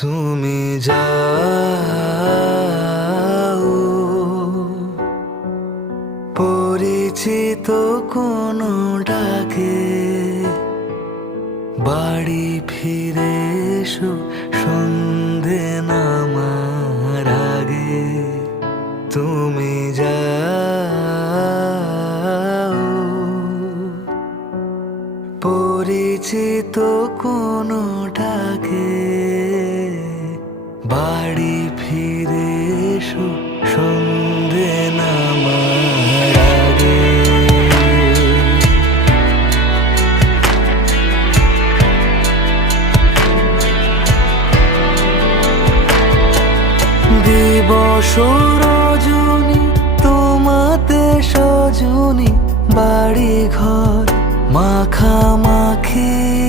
তুমি যাও পরিচিত কোনো ডাকে, বাড়ি ফিরে এসো সন্ধে নামার আগে। তুমি যাও পরিচিত কোনো ডাকে, বাড়ি ফিরে এসো সন্ধে নামার আগে। দিবস রজনী তোমাতে সজনী, বাড়ি ঘর মাখামাখি